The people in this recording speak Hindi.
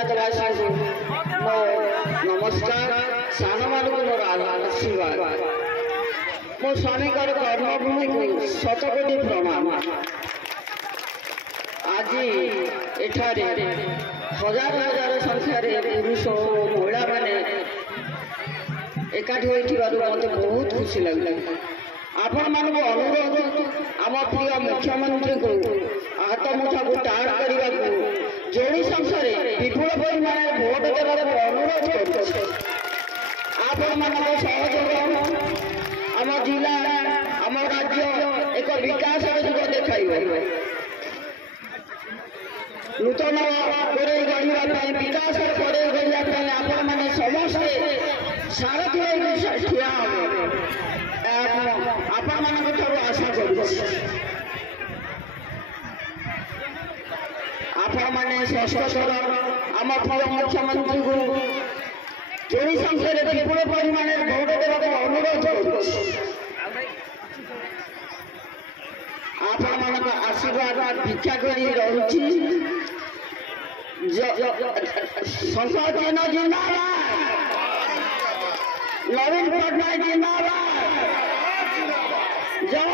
पंचायतवासी को मो नमस्कार सान मान को मोर आशीर्वाद मो स्वामी कर्मभूमि को शतकोटी प्रणाम। आज एठारे हजार हजार संख्यार पुरुष और महिला माने एकाठी होते बहुत खुशी लगे। आपण मान अनुरोध आम प्रिय मुख्यमंत्री को हाथ मुठा को टाण करने को जोड़ी संख्यार विपुल परिमाण भोट देवार अनुरोध कर सहयोग आम जिला आम राज्य एक विकास जुग देखा नूतन करे गढ़ा विकास करे गढ़ा आपण मैंने समस्ते सारथी ठिया आपण मान आशा कर आपण मैंने षष्ठ थर आम प्रिय मुख्यमंत्री को जोड़ी संख्यार विपुल परिमाण भोट देवा अनुरोध आपण मान आशीर्वाद भिक्षा कर रही संसदीय जिंदाबाद, नवीन पटनायक जिंदाबाद, जय